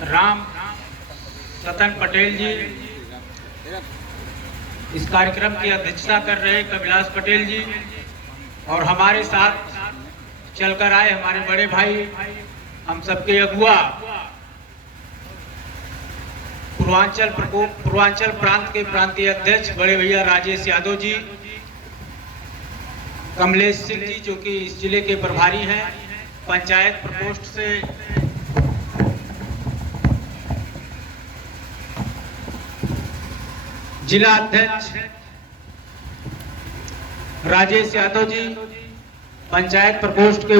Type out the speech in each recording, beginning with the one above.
राम रतन पटेल जी, इस कार्यक्रम की अध्यक्षता कर रहे कविलास पटेल जी, और हमारे साथ चलकर आए हमारे बड़े भाई, हम सबके अगुआ पूर्वांचल प्रांत के प्रांतीय अध्यक्ष बड़े भैया राजेश यादव जी, कमलेश सिंह जी जो कि इस जिले के प्रभारी हैं, पंचायत प्रकोष्ठ से जिला अध्यक्ष राजेश यादव जी, पंचायत प्रकोष्ठ के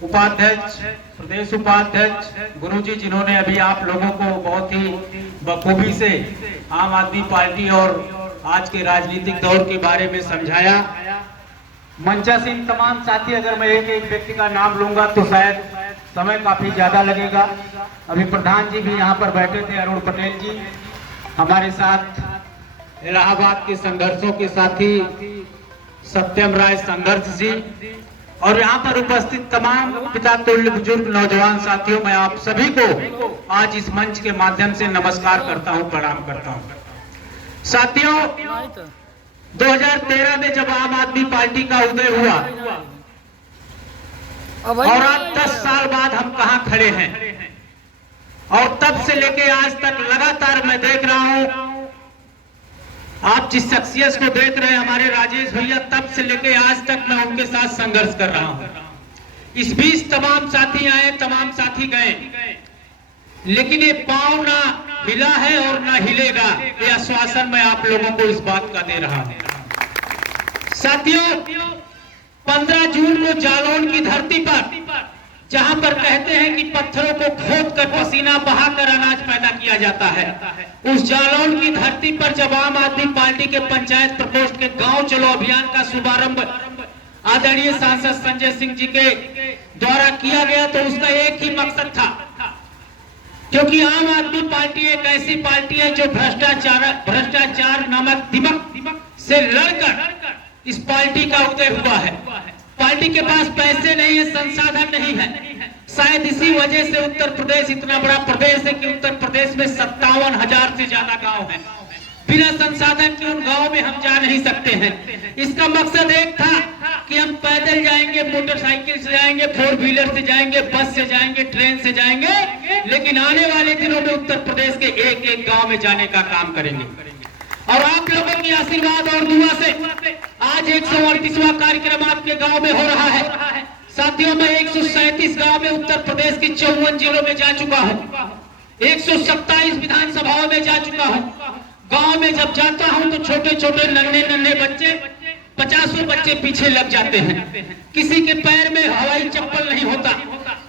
उपाध्यक्ष, प्रदेश उपाध्यक्ष गुरु जी, जिन्होंने अभी आप लोगों को बहुत ही बखूबी से आम आदमी पार्टी और आज के राजनीतिक दौर के बारे में समझाया। मंचासीन तमाम साथी, अगर मैं एक एक व्यक्ति का नाम लूंगा तो शायद समय काफी ज्यादा लगेगा। अभी प्रधान जी भी यहाँ पर बैठे थे, अरुण पटेल जी, हमारे साथ इलाहाबाद के संघर्षों के साथी सत्यम राय संघर्ष जी, और यहाँ पर उपस्थित तमाम पिता तुल्य बुजुर्ग नौजवान साथियों, मैं आप सभी को आज इस मंच के माध्यम से नमस्कार करता हूँ, प्रणाम करता हूँ। साथियों, 2013 में जब आम आदमी पार्टी का उदय हुआ और आज 10 साल बाद हम कहां खड़े हैं, और तब से लेके आज तक लगातार मैं देख रहा हूं, आप जिस शख्सियत को देख रहे हैं हमारे राजेश भैया, तब से लेके आज तक मैं उनके साथ संघर्ष कर रहा हूं। इस बीच तमाम साथी आए, तमाम साथी गए, लेकिन ये पांव ना हिला है और ना हिलेगा, ये आश्वासन मैं आप लोगों को इस बात का दे रहा हूं। साथियों, 15 जून को जालौन की धरती पर, जहां पर कहते हैं कि पत्थरों को खोद कर पसीना बहाकर अनाज पैदा किया जाता है, उस जालौन की धरती पर जब आम आदमी पार्टी के पंचायत प्रकोष्ठ के गांव चलो अभियान का शुभारंभ आदरणीय सांसद संजय सिंह जी के द्वारा किया गया, तो उसका एक ही मकसद था, क्योंकि आम आदमी पार्टी एक ऐसी पार्टी है जो भ्रष्टाचार नामक दिमक से लड़कर इस पार्टी का उदय हुआ है। पार्टी के पास पैसे नहीं है, संसाधन नहीं है, शायद इसी वजह से उत्तर प्रदेश इतना बड़ा प्रदेश है कि उत्तर प्रदेश में 57,000 से ज्यादा गांव हैं। बिना संसाधन के उन गांव में हम जा नहीं सकते हैं। इसका मकसद एक था कि हम पैदल जाएंगे, मोटरसाइकिल से जाएंगे, 4 व्हीलर से जाएंगे, बस से जाएंगे, ट्रेन से जाएंगे, लेकिन आने वाले दिनों में उत्तर प्रदेश के एक एक गांव में जाने का काम करेंगे। और आप लोगों की आशीर्वाद और दुआ से आज 138वां कार्यक्रम आपके गांव में हो रहा है। साथियों, मैं 137 गांव में उत्तर प्रदेश के 54 जिलों में जा चुका हूं, 127 विधानसभाओं में जा चुका हूं। गांव में जब जाता हूं तो छोटे छोटे नन्हे बच्चे, 50 बच्चे पीछे लग जाते हैं। किसी के पैर में हवाई चप्पल नहीं होता,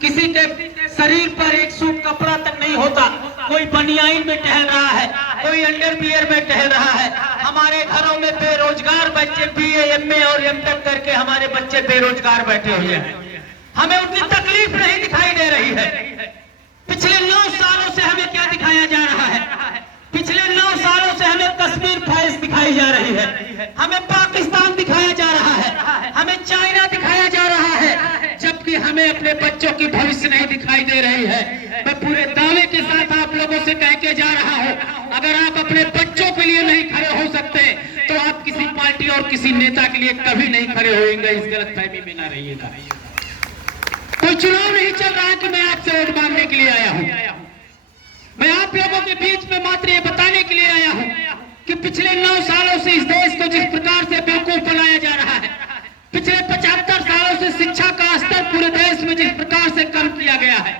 किसी के शरीर पर एक सूख कपड़ा तक नहीं होता, कोई बनियाइन में टहल रहा है, कोई अंडरवियर में टहल रहा है। हमारे घरों में बेरोजगार बच्चे BA, MA और M.Tech करके हमारे बच्चे बेरोजगार बैठे हुए हैं। हमें उनकी तकलीफ नहीं दिखाई दे रही है। पिछले 9 सालों से हमें क्या दिखाया जा रहा है? पिछले 9 सालों से हमें कश्मीर फाइल्स दिखाई जा रही है, हमें पाकिस्तान दिखाया जा रहा है, हमें चाइना दिखाया जा रहा है, जबकि हमें अपने बच्चों की भविष्य नहीं दिखाई दे रही है। मैं पूरे दावे के साथ आप लोगों से कह के जा रहा हूं, अगर आप अपने बच्चों के लिए नहीं खड़े हो सकते तो आप किसी पार्टी और किसी नेता के लिए कभी नहीं खड़े होंगे। इस गलतफहमी में ना रहिएगा। कोई चुनाव नहीं चल रहा है कि मैं आपसे वोट मांगने के लिए आया हूं। मैं आप लोगों के बीच में मात्र ये बताने के लिए आया हूं कि पिछले 9 सालों से इस देश को जिस प्रकार से बेवकूफ बनाया जा रहा है, पिछले 75 सालों से शिक्षा का स्तर पूरे देश में जिस प्रकार से कम किया गया है,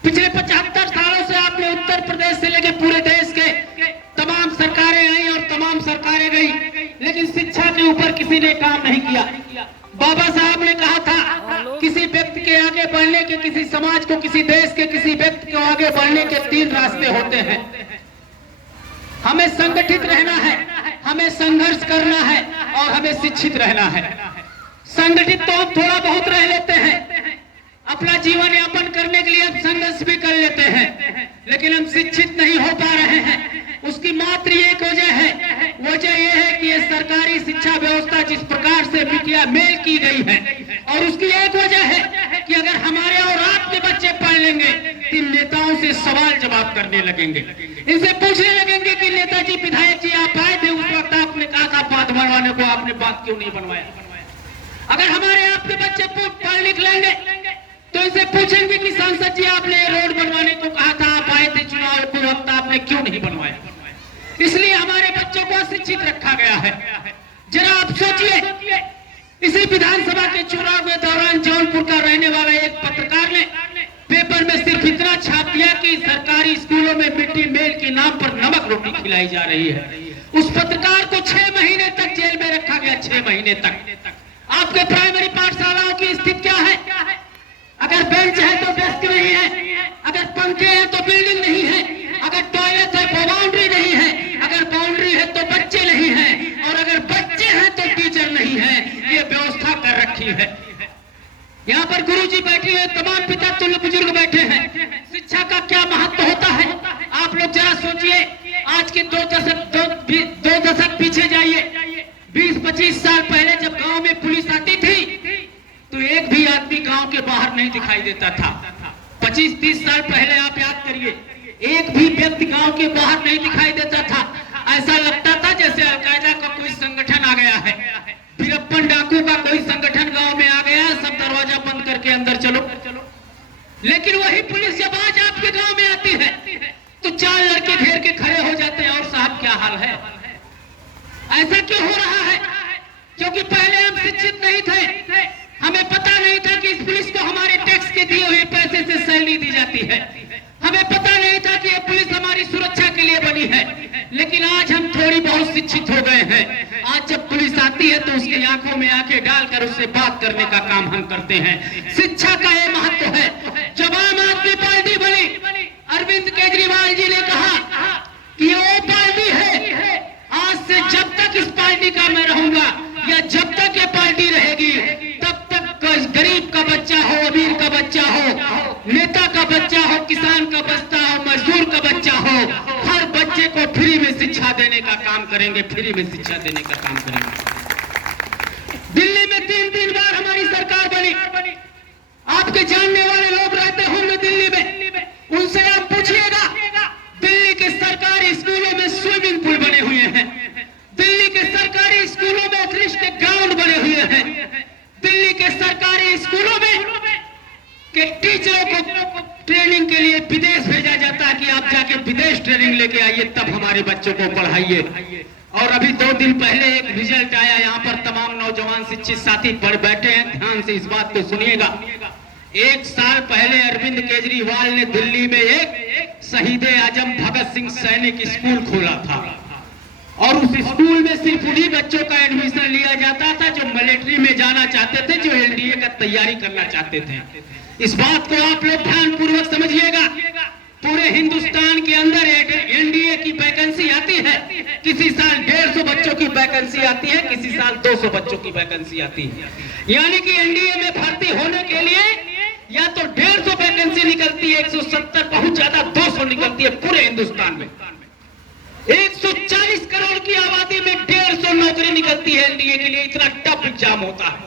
पिछले 75 सालों से आपने उत्तर प्रदेश से लेकर पूरे देश के तमाम सरकारें आई और तमाम सरकारें गई, लेकिन शिक्षा के ऊपर किसी ने काम नहीं किया। बाबा साहब ने कहा था, किसी व्यक्ति के आगे बढ़ने के, किसी समाज को, किसी देश के किसी व्यक्ति को आगे बढ़ने के 3 रास्ते होते हैं। हमें संगठित रहना है, हमें संघर्ष करना है और हमें शिक्षित रहना है। संगठित तो हम थोड़ा बहुत रह लेते हैं, अपना जीवन यापन करने के लिए हम संघर्ष भी कर लेते हैं, लेकिन हम शिक्षित नहीं हो पा रहे हैं। उसकी मात्र एक वजह है, वजह यह है कि ये सरकारी शिक्षा व्यवस्था जिस प्रकार से बिटिया मेल की गई है, और उसकी एक वजह है कि अगर हमारे और आपके बच्चे पढ़ लेंगे इन नेताओं से सवाल जवाब करने लगेंगे, इनसे पूछने लगेंगे कि नेताजी, विधायक जी, आप आए थे उस वक्त, आपने कहा था बांध बनवाने को, आपने बांध क्यों नहीं बनवाया? अगर हमारे आपके बच्चे पढ़ लिख लेंगे तो इनसे पूछेंगे कि सांसद जी, आपने रोड बनवाने को कहा था, आप आए थे चुनाव के वक्त, आपने क्यों नहीं बनवाया? इसलिए हमारे बच्चों को अशिक्षित रखा गया है। जरा आप सोचिए, इसी विधानसभा के चुनाव के दौरान जौनपुर का रहने वाला एक पत्रकार ने पेपर में सिर्फ इतना छाप दिया कि सरकारी स्कूलों में मिड डे मील के नाम पर नमक रोटी खिलाई जा रही है। उस पत्रकार को 6 महीने तक जेल में रखा गया, 6 महीने तक। आपके प्राइमरी पाठशालाओं की स्थिति क्या है? अगर बेंच है तो डेस्क नहीं है, अगर पंखे हैं तो बिल्डिंग नहीं है, अगर टॉयलेट है तो बाउंड्री नहीं है, अगर बाउंड्री है तो बच्चे नहीं हैं, और अगर बच्चे हैं तो टीचर नहीं है। ये व्यवस्था कर रखी है। यहाँ पर गुरुजी बैठे हैं, तमाम पिता तुल्य बुजुर्ग बैठे हैं। शिक्षा का क्या महत्व होता है आप लोग जरा सोचिए। आज के 2 दशक पीछे जाइए। 20-25 साल पहले जब गांव में पुलिस आती थी तो एक भी आदमी गांव के बाहर नहीं दिखाई देता था। 25-30 साल पहले आप याद करिए, एक भी व्यक्ति गांव के बाहर नहीं दिखाई देता था। ऐसा लगता था जैसे अलकायदा का कोई संगठन आ गया है, वीरप्पन डाकू का कोई संगठन गांव में आ गया, सब दरवाजा बंद करके अंदर चलो। लेकिन वही पुलिस जब आज आपके गांव में आती है तो 4 लड़के घेर के खड़े हो जाते हैं। और साहब क्या हाल है? ऐसा क्यों हो रहा है? क्योंकि पहले हम शिक्षित नहीं थे, हमें पता नहीं था कि इस पुलिस को हमारे टैक्स के दिए हुए पैसे से सैलरी दी जाती है। हमें पता नहीं था कि ये पुलिस हमारी सुरक्षा के लिए बनी है। लेकिन आज हम थोड़ी बहुत शिक्षित हो गए हैं। आज जब पुलिस आती है तो उसकी आंखों में आंखें डालकर उससे बात करने का काम हम करते हैं। शिक्षा का ये महत्व है। जब आम आदमी पार्टी बनी, अरविंद केजरीवाल जी ने कहा कि वो पार्टी है, आज से जब तक इस पार्टी का मैं रहूंगा या जब तक ये पार्टी रहेगी, तब तक गरीब का बच्चा हो, अमीर का बच्चा हो, नेता का बच्चा हो, किसान का बच्चा हो, मजदूर का बच्चा हो, हर बच्चे को फ्री में शिक्षा देने का काम करेंगे, फ्री में शिक्षा देने का काम करेंगे। दिल्ली में 3 बार हमारी सरकार बनी। आपके जानने वाले लोग रहते होंगे दिल्ली में, उनसे आप पूछिएगा, दिल्ली के सरकारी स्कूलों में स्विमिंग पूल बने हुए हैं, दिल्ली के सरकारी स्कूलों में उत्कृष्ट ग्राउंड बने हुए हैं, दिल्ली के सरकारी स्कूलों में के टीचरों को ट्रेनिंग के लिए विदेश भेजा जाता है कि आप जाके विदेश ट्रेनिंग लेके आइए, तब हमारे बच्चों को पढ़ाइए। और अभी 2 दिन पहले एक रिजल्ट आया, यहाँ पर तमाम नौजवान शिक्षित साथी पढ़ बैठे हैं, ध्यान से इस बात को सुनिएगा। 1 साल पहले अरविंद केजरीवाल ने दिल्ली में एक शहीद आजम भगत सिंह सैनिक स्कूल खोला था, और उस स्कूल में सिर्फ उन्हीं बच्चों का एडमिशन लिया जाता था जो मिलिट्री में जाना चाहते थे, जो एनडीए का तैयारी करना चाहते थे। इस बात को आप लोग ध्यान पूर्वक समझिएगा। पूरे हिंदुस्तान के अंदर एनडीए की वैकेंसी आती है, किसी साल 150 बच्चों की वैकेंसी आती है, किसी साल 200 बच्चों की वैकेंसी आती है। यानी कि एनडीए में भर्ती होने के लिए या तो 150 वैकेंसी निकलती है, 170, बहुत ज्यादा 200 निकलती है पूरे हिंदुस्तान में। 140 करोड़ की आबादी में 150 नौकरी निकलती है एनडीए के लिए, इतना टफ एग्जाम होता है।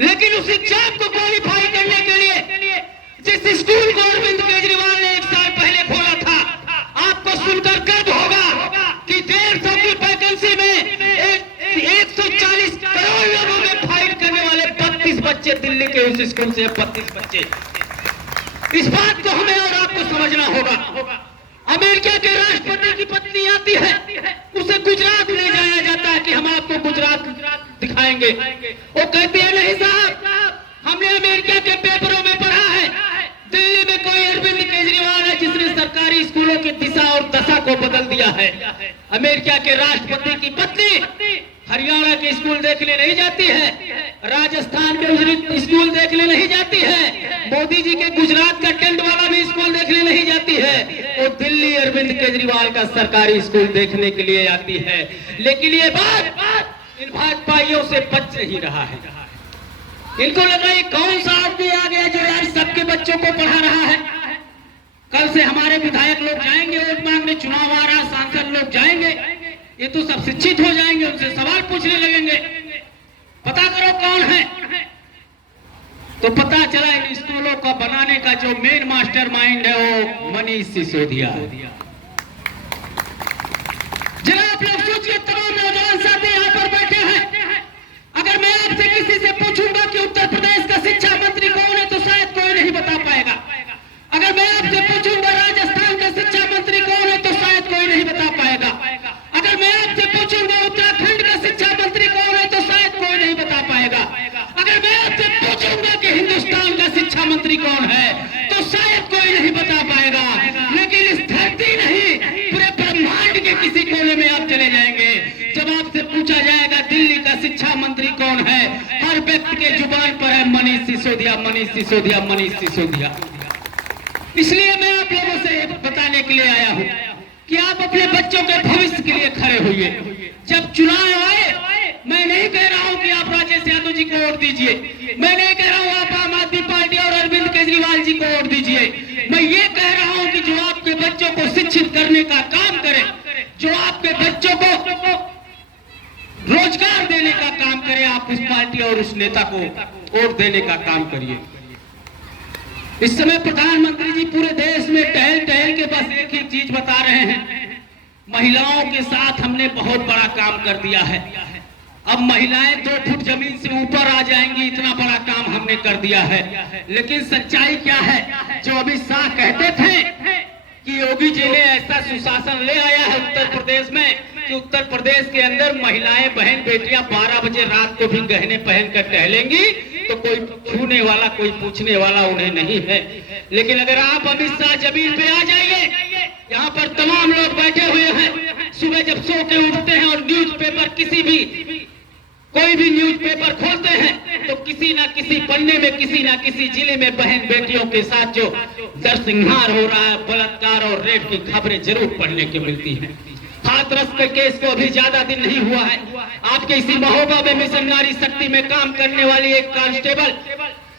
लेकिन उस एग्जाम को क्वालिफाई करने के लिए जिस स्कूल को अरविंद केजरीवाल ने 1 साल पहले खोला था, आपको सुनकर गर्व होगा कि 150 की वैकेंसी में 140 करोड़ लोगों में फाइट करने वाले 32 बच्चे दिल्ली के उस स्कूल से, 32 बच्चे। इस बात को हमें और आपको समझना होगा। अमेरिका के राष्ट्रपति की पत्नी आती है, उसे गुजरात ले जाया जाता है कि हम आपको गुजरात दिखाएंगे। वो कहती है, नहीं साहब, हमने अमेरिका के पेपरों में पढ़ा है, दिल्ली में कोई अरविंद केजरीवाल है जिसने सरकारी स्कूलों की दिशा और दशा को बदल दिया है। अमेरिका के राष्ट्रपति की पत्नी हरियाणा के स्कूल देखने नहीं जाती है, राजस्थान के स्कूल देखने नहीं जाती है, मोदी जी के गुजरात का टेंट वाला भी स्कूल देखने नहीं जाती है, वो दिल्ली अरविंद केजरीवाल का सरकारी स्कूल देखने के लिए आती है। लेकिन ये बात इन भाजपाइयों से बच नहीं रहा है। इनको लगा ये कौन सा आदमी आ गया जो यार सबके बच्चों को पढ़ा रहा है। कल से हमारे विधायक लोग जाएंगे वोट मांगने, चुनाव आ रहा, सांसद लोग जाएंगे, ये तो सब शिक्षित हो जाएंगे, उनसे सवाल पूछने लगेंगे, पता करो कौन है। तो पता चला इन स्कूलों का बनाने का जो मेन मास्टरमाइंड है वो मनीष सिसोदिया है। जरा आप लोग सोचिए, तमाम नौजवान साथी यहाँ पर बैठे हैं, अगर मैं आपसे किसी से पूछूंगा कि उत्तर प्रदेश का शिक्षा मंत्री कौन है तो शायद कोई नहीं बता पाएगा। अगर मैं आपसे पूछूंगा राजस्थान का शिक्षा मंत्री कौन है तो शायद कोई नहीं बता पाएगा। अगर मैं आपसे पूछूंगा उत्तराखंड का शिक्षा मंत्री कौन है तो शायद कोई नहीं बता पाएगा। अगर मैं आपसे पूछूंगा कि हिंदुस्तान का शिक्षा मंत्री कौन है तो शायद कोई नहीं बता पाएगा। लेकिन इस धरती नहीं, पूरे ब्रह्मांड के किसी कोने में आप चले जाएंगे, जब आपसे पूछा जाएगा दिल्ली का शिक्षा मंत्री कौन है, हर व्यक्ति के जुबान पर है मनीष सिसोदिया, मनीष सिसोदिया, मनीष सिसोदिया। इसलिए मैं आप लोगों से बताने के लिए आया हूँ कि आप अपने बच्चों के भविष्य के लिए खड़े होइए। जब चुनाव आए, मैं नहीं कह रहा हूँ कि आप राजेश यादव जी को वोट दीजिए, मैं नहीं कह रहा हूँ आप आम आदमी पार्टी और अरविंद केजरीवाल जी को वोट दीजिए। मैं ये कह रहा हूँ कि जो आपके बच्चों को शिक्षित करने का काम करे, जो आपके बच्चों को रोजगार देने का काम करे, आप उस पार्टी और उस नेता को वोट देने का काम करिए। इस समय प्रधानमंत्री जी पूरे देश में टहल टहल के बस एक ही चीज बता रहे हैं, महिलाओं के साथ हमने बहुत बड़ा काम कर दिया है, अब महिलाएं 2 फुट जमीन से ऊपर आ जाएंगी, इतना बड़ा काम हमने कर दिया है। लेकिन सच्चाई क्या है? जो अमित शाह कहते थे कि योगी जी ने ऐसा सुशासन ले आया है उत्तर प्रदेश में कि उत्तर प्रदेश के अंदर महिलाएं, बहन बेटियां 12 बजे रात को भी गहने पहनकर टहलेंगी तो कोई छूने वाला, कोई पूछने वाला उन्हें नहीं है। लेकिन अगर आप अमित शाह जमीन पे आ जाइए, यहाँ पर तमाम लोग बैठे हुए हैं, सुबह जब सो के उठते हैं और न्यूज़पेपर कोई भी न्यूज़पेपर खोलते हैं तो किसी ना किसी पन्ने में, किसी ना किसी जिले में बहन बेटियों के साथ जो नरसंहार हो रहा है, बलात्कार और रेप की खबरें जरूर पढ़ने को मिलती हैं। हाथरस के केस को अभी ज्यादा दिन नहीं हुआ है, आपके इसी महोबा में मिशन नारी शक्ति में काम करने वाली एक कांस्टेबल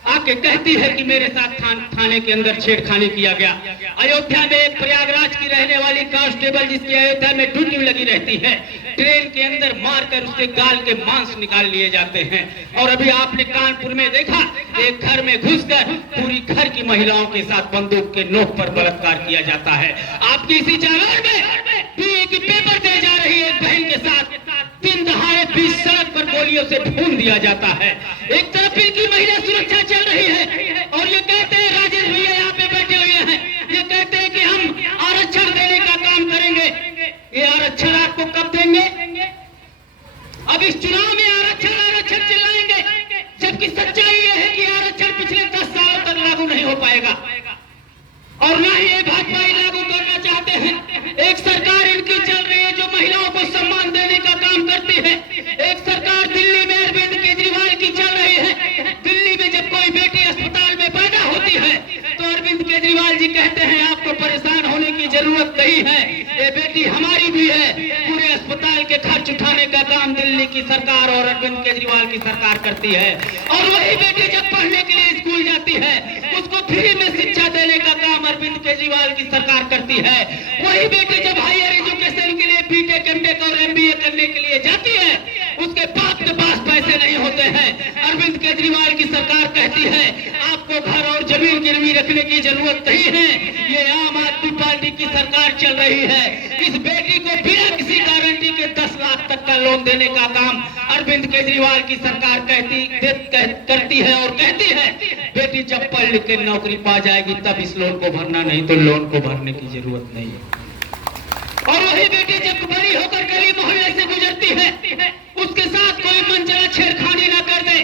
आके कहती है कि मेरे साथ थाने के अंदर छेड़खानी किया गया। अयोध्या में एक प्रयागराज की रहने वाली कांस्टेबल जिसकी अयोध्या में ड्यूटी लगी रहती है, ट्रेन के अंदर मारकर उसके गाल के मांस निकाल लिए जाते हैं। और अभी आपने कानपुर में देखा, एक घर में घुसकर पूरी घर की महिलाओं के साथ बंदूक के नोक पर बलात्कार किया जाता है। आपकी इसी जालौर में पीए की पेपर दे जा रही है एक बहन के साथ, दिन दहाड़े बीच सड़क पर गोलियों से भून दिया जाता है। एक तरफ इनकी महिला सुरक्षा चल रही है और ये कहते हैं, राजेश भैया यहाँ पे बैठे हुए हैं, ये कहते हैं कि हम आरक्षण देने का काम करेंगे। ये आरक्षण आपको कब देंगे? अब इस चुनाव में आरक्षण चिल्लाएंगे, जबकि सच्चाई ये है कि आरक्षण पिछले 10 सालों तक लागू नहीं हो पाएगा और ना ही ये भाजपा लागू करना चाहते हैं। एक सरकार इनकी चल रही है जो महिलाओं को सम्मान देने का काम करती है। एक सरकार दिल्ली में अरविंद केजरीवाल की चल रही है। दिल्ली में जब कोई बेटी अस्पताल में पैदा होती है तो अरविंद केजरीवाल जी कहते हैं आपको परेशान होने की जरूरत नहीं है, ये बेटी हमारी भी है। पूरे अस्पताल के खर्च उठाने का काम दिल्ली की सरकार और अरविंद केजरीवाल की सरकार करती है। और वही बेटी जब पढ़ने के लिए स्कूल जाती है, उसको फ्री में शिक्षा देने का काम अरविंद केजरीवाल की सरकार करती है। वही बेटी जब हायर एजुकेशन के लिए बीटेक, एमटेक और एमबीए करने के लिए जाती है, उसके बाप के पास पैसे नहीं होते हैं। अरविंद केजरीवाल की सरकार कहती है आपको घर और जमीन गिरवी रखने की जरूरत नहीं है। ये आम आदमी पार्टी की सरकार चल रही है। इस बेटी को बिना किसी गारंटी के 10 लाख तक का लोन देने का काम अरविंद केजरीवाल की सरकार करती है और कहती है बेटी जब पढ़ लिख के नौकरी पा जाएगी तब इस लोन को भरना, नहीं तो लोन को भरने की जरूरत नहीं है। और वही बेटी जब बड़ी होकर गली मोहल्ले से गुजरती है, उसके साथ कोई मनचला छेड़खानी ना कर दे,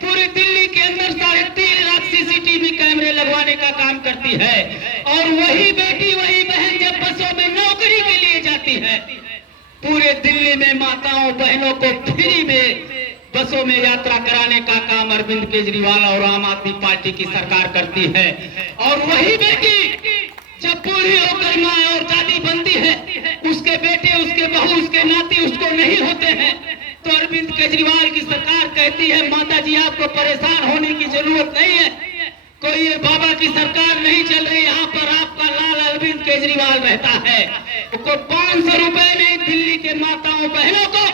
पूरी दिल्ली के अंदर 3.5 लाख सीसीटीवी कैमरे लगवाने का काम करती है। और वही बेटी, वही बहन जब बसों में नौकरी के लिए जाती है, पूरे दिल्ली में माताओं बहनों को फ्री में बसों में यात्रा कराने का काम अरविंद केजरीवाल और आम आदमी पार्टी की सरकार करती है। और वही बेटी जब बूढ़ी होकर माँ और दादी बनती है, उसके बेटे, उसके बहू, उसके नाती उसको नहीं होते हैं, तो अरविंद केजरीवाल की सरकार कहती है माता जी आपको परेशान होने की जरूरत नहीं है, कोई ये बाबा की सरकार नहीं चल रही, यहाँ पर आपका लाल अरविंद केजरीवाल रहता है। उसको 500 रुपए नहीं दिल्ली के माताओं बहनों को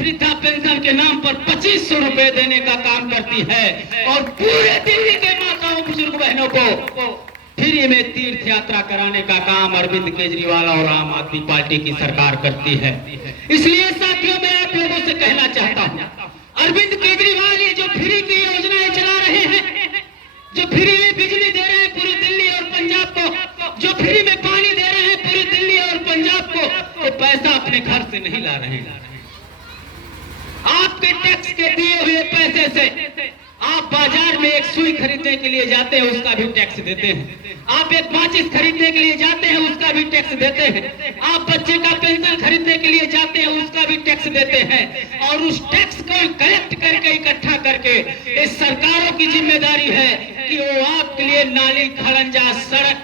वृद्धा पेंशन के नाम पर 2500 रुपए देने का काम करती है और पूरे दिल्ली के माताओं बुजुर्ग बहनों को फ्री में तीर्थ यात्रा कराने का काम अरविंद केजरीवाल और आम आदमी पार्टी की सरकार करती है। इसलिए साथियों मैं आप लोगों से कहना चाहता हूँ, अरविंद केजरीवाल ये जो फ्री की योजनाएं चला रहे हैं, जो फ्री में बिजली दे रहे हैं पूरी दिल्ली और पंजाब को, जो फ्री में पानी दे रहे हैं पूरी दिल्ली और पंजाब को, वो पैसा अपने घर से नहीं ला रहे हैं। आपके टैक्स के दिए हुए पैसे से आप बाजार में एक सुई खरीदने के लिए जाते हैं, उसका भी टैक्स देते हैं। आप एक माचिस खरीदने के लिए जाते हैं, उसका भी टैक्स देते हैं। आप बच्चे का पेंशन खरीदने के लिए जाते हैं, उसका भी टैक्स देते हैं। और उस टैक्स को कलेक्ट करके इकट्ठा करके इस सरकारों की जिम्मेदारी है कि वो आपके लिए नाली, खड़ंजा, सड़क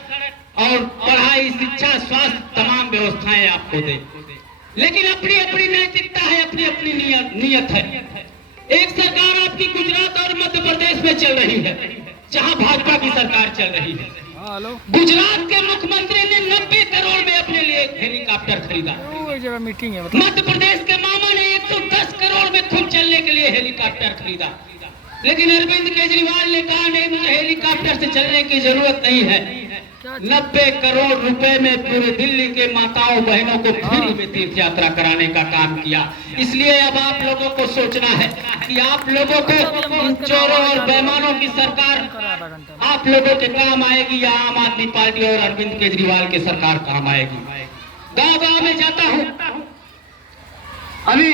और पढ़ाई, शिक्षा, स्वास्थ्य तमाम व्यवस्थाएं आपको दे। लेकिन अपनी अपनी नैतिकता है, अपनी अपनी नियत है। एक सरकार आपकी गुजरात और मध्य प्रदेश में चल रही है, जहां भाजपा की सरकार चल रही है। गुजरात के मुख्यमंत्री ने 90 करोड़ में अपने लिए हेलीकॉप्टर खरीदा। मीटिंग है। मध्य प्रदेश के मामा ने 110 करोड़ में खुद चलने के लिए हेलीकॉप्टर खरीदा। लेकिन अरविंद केजरीवाल ने कहा नहीं, मुझे हेलीकॉप्टर से चलने की जरूरत नहीं है। 90 करोड़ रुपए में पूरे दिल्ली के माताओं बहनों को फ्री में तीर्थ यात्रा कराने का काम किया। इसलिए अब आप लोगों को सोचना है कि आप लोगों को इन चोरों और बेईमानों की सरकार आप लोगों के काम आएगी या आम आदमी पार्टी और अरविंद केजरीवाल की सरकार काम आएगी। गांव गांव में जाता हूं, अभी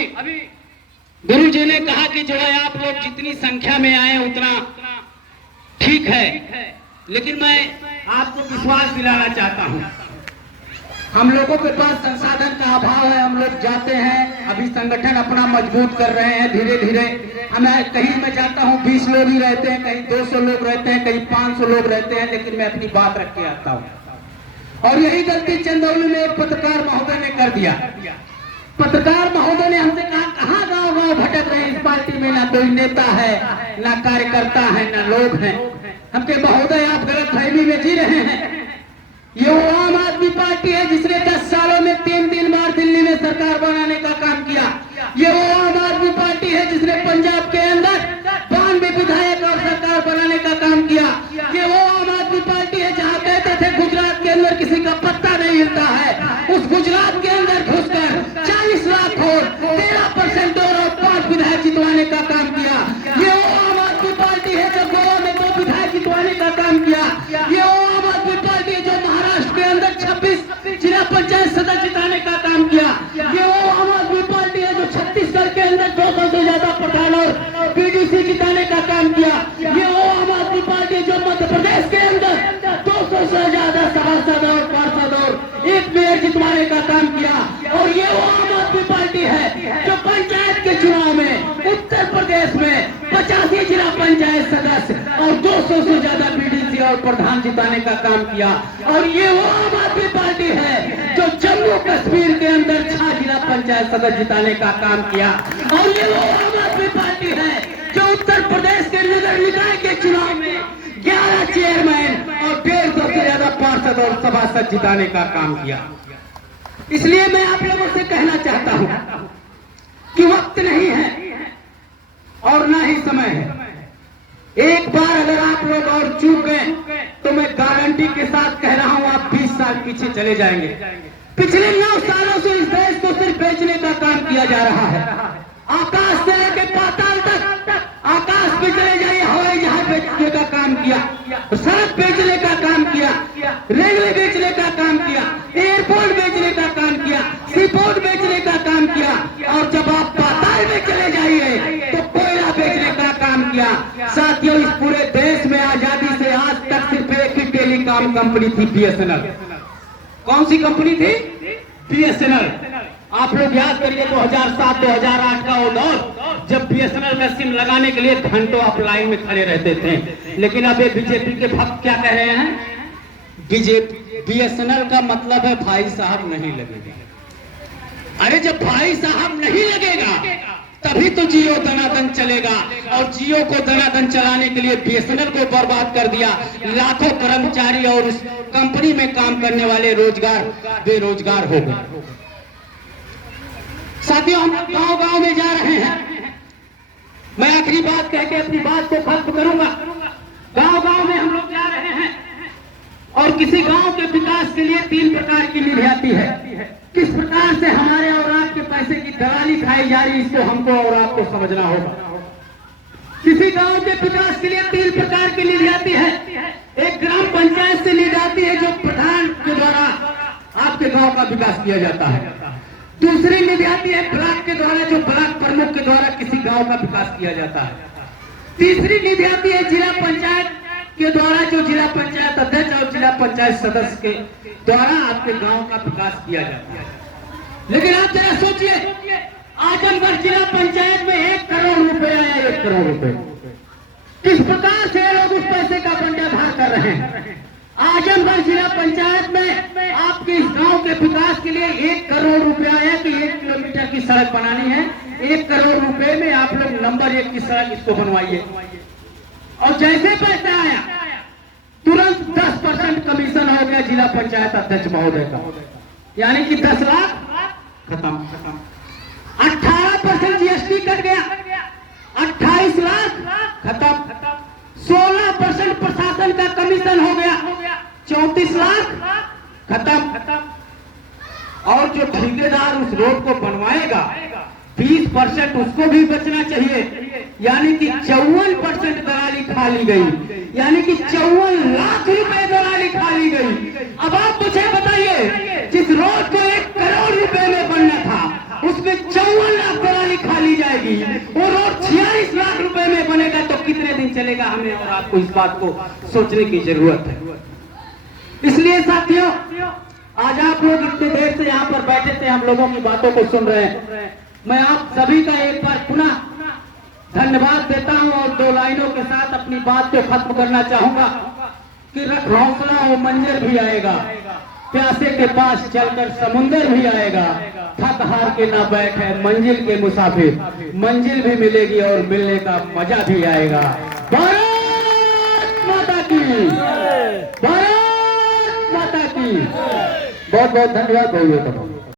गुरु जी ने कहा कि जो है आप लोग जितनी संख्या में आए उतना ठीक है, लेकिन मैं आपको विश्वास दिलाना चाहता हूं, हम लोगों के पास संसाधन का अभाव है। हम लोग जाते हैं, अभी संगठन अपना मजबूत कर रहे हैं धीरे धीरे। हमें कहीं मैं जाता हूं 20 लोग ही रहते हैं, कहीं 200 लोग रहते हैं, कहीं 500 लोग रहते हैं, लेकिन मैं अपनी बात रख के आता हूं। और यही गलती चंदौली में एक पत्रकार महोदय ने कर दिया। पत्रकार महोदय ने हमसे कहा, कहाँ गांव गांव भटक रहे हैं, इस पार्टी में ना कोई नेता है, ना कार्यकर्ता है, ना लोग हैं। हमके महोदय आप गलतफहमी में जी रहे हैं। ये वो आम आदमी पार्टी है जिसने 10 सालों में 3 बार दिल्ली में सरकार बनाने का काम किया। ये वो आम आदमी पार्टी है जिसने पंजाब के अंदर 92 विधायक और सरकार बनाने का काम किया। ये वो आम आदमी पार्टी है जहां कहते थे गुजरात के अंदर किसी का पत्ता नहीं हिलता है, उस गुजरात के अंदर घुसकर 40 लाख और 13% और 5 विधायक जितवाने का काम किया। ये वो आम आदमी पार्टी है जो गोवा में 2 विधायक जितवाने का काम किया। ये वो आम आदमी पार्टी है जो महाराष्ट्र के अंदर 26 जिला पंचायत सदस्य जिताने का काम किया। ये वो आम आदमी पार्टी है जो छत्तीसगढ़ के अंदर 200 से ज्यादा प्रधान और पीडीसी जिताने का काम किया। ये वो आम आदमी पार्टी है जो मध्य प्रदेश के अंदर 200 से ज्यादा सभासद और पार्षद और 1 मेयर जितवाने का काम किया। और ये वो आम आदमी पार्टी है जो पंचायत के चुनाव में उत्तर प्रदेश में 85 जिला पंचायत सदस्य और 200 से ज्यादा पीडीसी और प्रधान जिताने का काम किया। और ये वो आम आदमी पार्टी है जो जम्मू कश्मीर के अंदर 6 जिला पंचायत सदस्य जिताने का काम किया। और ये वो आम आदमी पार्टी है जो उत्तर प्रदेश के नगर निकाय के चुनाव में 11 चेयरमैन और 150 से ज्यादा पार्षद और सभासद जिताने का काम किया। इसलिए मैं आप लोगों से कहना चाहता हूं कि वक्त नहीं है और ना ही समय है। एक बार अगर आप लोग और चूक गए तो मैं गारंटी के साथ कह रहा हूं आप 20 साल पीछे चले जाएंगे। पिछले 9 सालों से इस देश को सिर्फ बेचने का काम किया जा रहा है। आकाश से लेकर पाताल तक, आकाश पे चले जाइए, हवाई जहाज बेचने का काम किया, सड़क बेचने का काम किया, रेलवे बेचने का काम किया, एयरपोर्ट बेचने का काम किया, सीपोर्ट बेचने का काम किया। और जब आप पाताल में चले जाइए तो कोयला बेचने का काम किया। साथियों, इस पूरे देश में आजादी से आज तक सिर्फ एक ही टेलीकॉम कंपनी थी, बीएसएनएल। कौन सी कंपनी थी? बीएसएनएल। आप लोग याद करिए 2007-2008 का वो दौर जब बीएसएनएल में सिम लगाने के लिए घंटों आप लाइन में खड़े रहते थे। लेकिन अब ये बीजेपी के भक्त क्या कह रहे हैं? बीएसएनएल का मतलब है भाई साहब नहीं लगेगा। अरे जब भाई साहब नहीं लगेगा तभी तो जियो दनादन चलेगा। और जियो को दनादन चलाने के लिए बीएसएनएल को बर्बाद कर दिया। लाखों कर्मचारी और उस कंपनी में काम करने वाले बेरोजगार हो गए। साथियों, हम गांव गांव में जा रहे हैं। मैं आखिरी बात कह के अपनी बात को खत्म करूंगा। गांव गांव में हम लोग जा रहे हैं और किसी गांव के विकास के लिए 3 प्रकार की नीति आती है। किस प्रकार से हमारे और आपके पैसे की दलाली खाई जा रही, इसको हमको और आपको समझना होगा। किसी गांव के विकास के लिए 3 प्रकार की नीति आती है। एक ग्राम पंचायत से नीति आती है, जो प्रधान के द्वारा आपके गांव का विकास किया जाता है। दूसरी नीति आती है ब्लॉक के द्वारा, जो ब्लॉक प्रमुख के द्वारा किसी गांव का विकास किया जाता है। तीसरी नीति आती है जिला पंचायत के द्वारा, जो जिला पंचायत अध्यक्ष और जिला पंचायत सदस्य के द्वारा आपके गांव का विकास किया जाता है। लेकिन आप जरा सोचिए, आजमगढ़ जिला पंचायत में 1 करोड़ रुपए आया। 1 करोड़ रुपए किस प्रकार से लोग उस पैसे का बंटाधार कर रहे हैं। आजमगढ़ जिला पंचायत में आपके इस गांव के विकास के लिए 1 करोड़ रुपए आया कि 1 किलोमीटर की सड़क बनानी है। 1 करोड़ रुपए में आप लोग नंबर 1 की सड़क इसको बनवाइए। और जैसे पैसा आया, तुरंत 10% कमीशन हो गया जिला पंचायत अध्यक्ष महोदय का, यानी कि 10 लाख खत्म। 18% जीएसटी कट गया, 28 लाख खत्म। 16% प्रशासन का कमीशन हो गया, 34 लाख खत्म। और जो ठेकेदार उस रोड को बनवाएगा, 20% उसको भी बचना चाहिए, यानी कि 54% दलाली खा ली गई, यानी कि 54 लाख रुपए दलाली खा ली गई। अब आप मुझे बताइए, जिस रोड को 1 करोड़ रुपए में बनना था, उसमें 54 लाख दलाली खा ली जाएगी। वो रोड 46 लाख रुपए में बनेगा तो कितने दिन चलेगा? हमें और आपको इस बात को सोचने की जरूरत है। इसलिए साथियों, आज आप लोग इतने देर से यहाँ पर बैठे थे, हम लोगों की बातों को सुन रहे हैं। मैं आप सभी का एक बार पुनः धन्यवाद देता हूं और 2 लाइनों के साथ अपनी बात को खत्म करना चाहूंगा कि रख हौसला, वो मंजिल भी आएगा। प्यासे के पास चलकर समुंदर भी आएगा। थक हार के ना बैठे मंजिल के मुसाफिर, मंजिल भी मिलेगी और मिलने का मजा भी आएगा। भारत माता की, भारत माता की। बहुत बहुत धन्यवाद भाइयों।